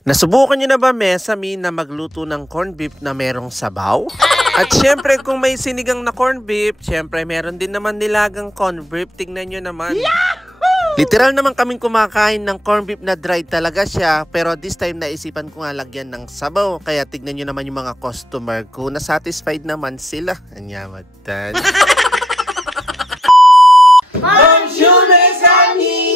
Nasubukan nyo na ba, Mesami, na magluto ng corned beef na merong sabaw? At syempre, kung may sinigang na corned beef, syempre meron din naman nilagang corned beef. Tingnan nyo naman. Yahoo! Literal naman kaming kumakain ng corned beef na dry talaga siya. Pero this time, naisipan ko nga lagyan ng sabaw. Kaya tignan nyo naman yung mga customer ko. Na-satisfied naman sila. Anyamatan. Bonjour, Mesami!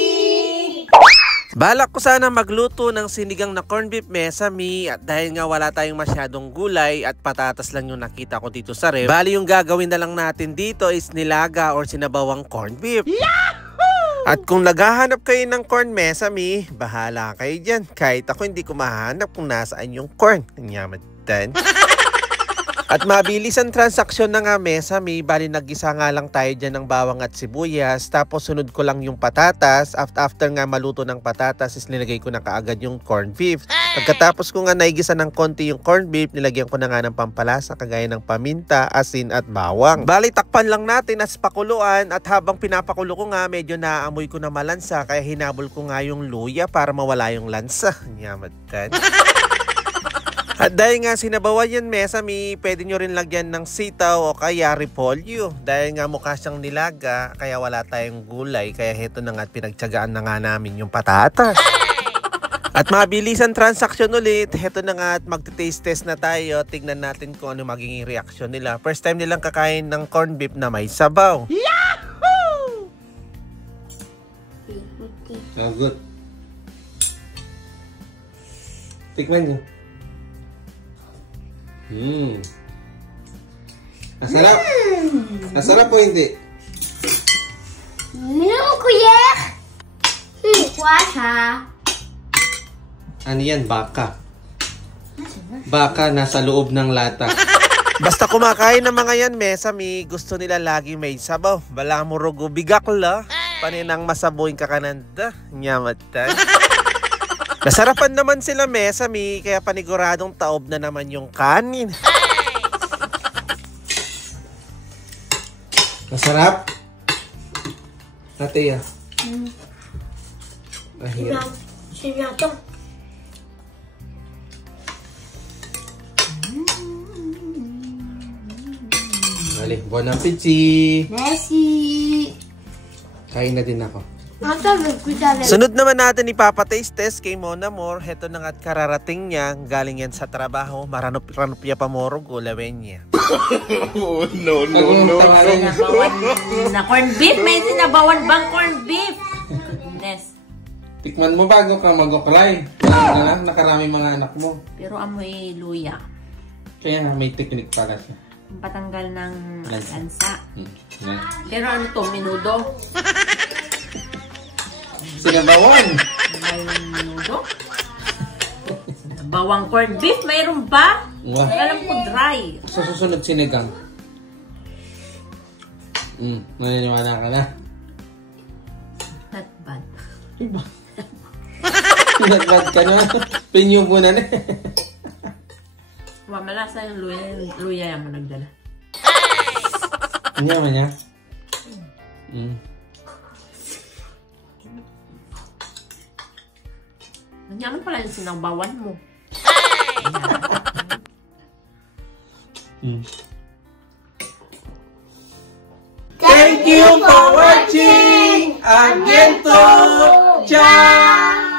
Balak ko sana magluto ng sinigang na corned beef, Mesami, at dahil nga wala tayong masyadong gulay at patatas lang yung nakita ko dito sa ref, bali yung gagawin na lang natin dito is nilaga or sinabawang corned beef. Yahoo! At kung naghahanap kayo ng corn, Mesami, bahala kayo dyan. Kahit ako hindi ko mahanap kung nasaan yung corn. Anyamatan. At mabilis ang transaksyon na nga, Mesami. Bali nag-isa nga lang tayo dyan ng bawang at sibuyas. Tapos sunod ko lang yung patatas. After nga maluto ng patatas is nilagay ko na kaagad yung corned beef. Pagkatapos ko nga naigisa ng konti yung corned beef, nilagyan ko na nga ng pampalasa kagaya ng paminta, asin at bawang. Bali takpan lang natin as pakuluan. At habang pinapakulo ko nga, medyo naaamoy ko na malansa. Kaya hinabol ko nga yung luya para mawala yung lansa. Nyamatan. At dahil nga sinabawan yan, Mesami, pwede nyo rin lagyan ng sitaw o kaya repolyo. Dahil nga mukha siyang nilaga, kaya wala tayong gulay. Kaya heto na nga at pinagtyagaan na nga namin yung patatas. At mabilis ang transaksyon ulit. Heto na nga at magte-taste test na tayo. Tignan natin kung ano magiging reaksyon nila. First time nilang kakain ng corned beef na may sabaw. Yahoo! Oh, good. Tikman nyo. Masarap. Masarap po hindi? Kuya. Kuwasa. Ano yan? Baka. Baka nasa loob ng lata. Basta kumakain ng mga yan, Mesami, gusto nila lagi may sabaw. Bala mo rugo bigakla. Paninang masaboy ka kananda. Nyamatan. Nasarapan naman sila, Mesami, kaya paniguradong taob na naman yung kanin. Masarap? Ate, Mahirap. Sinato. Balik, bon appetit! Messi. Kain na din ako. Sunod naman natin ipapataste test kay Mon Amour. Heto na nga't kararating niya. Galing yan sa trabaho. Maranop-ranop niya pa moro gulawin niya. Oh, no. Sinabawan na corned beef? May sinabawan bang corned beef? Goodness. Tikman mo bago ka mag-apply. Nakarami mga anak mo. Pero amoy luya. Kaya nga, may technique para siya. Patanggal ng lansa. Yeah. Pero ano to, minudo? Sinabawan. May minudo? Bawang corned beef, mayroon ba? Wow. Alam ko dry. Sa susunod sinigang. Naniniwala ka na? Not bad. Diba? Not bad ka na? Pinyubo na na. Malasa yung luya yung nagdala. Ano naman niya? Nanyaman pala yung sinabawan mo. Thank you for watching! Ang gento! Ciao!